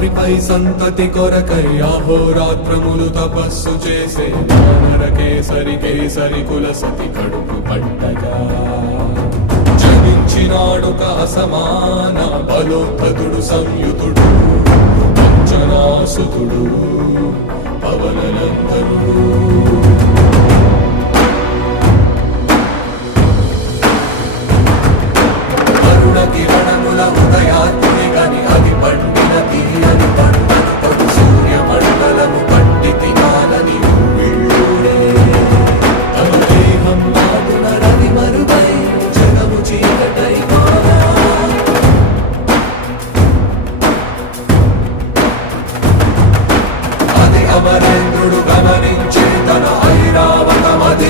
రాత్రిపై సంతతి కొరకై అహోరాత్రములు తపస్సు చేసే వానర కేసరి కేసరి కుల సతి కడుపు పట్టగా జనించినాడొక అసమాన బలోద్ధతుడు సంయుతుడు అంజనాసుతుడు పవననందనుడు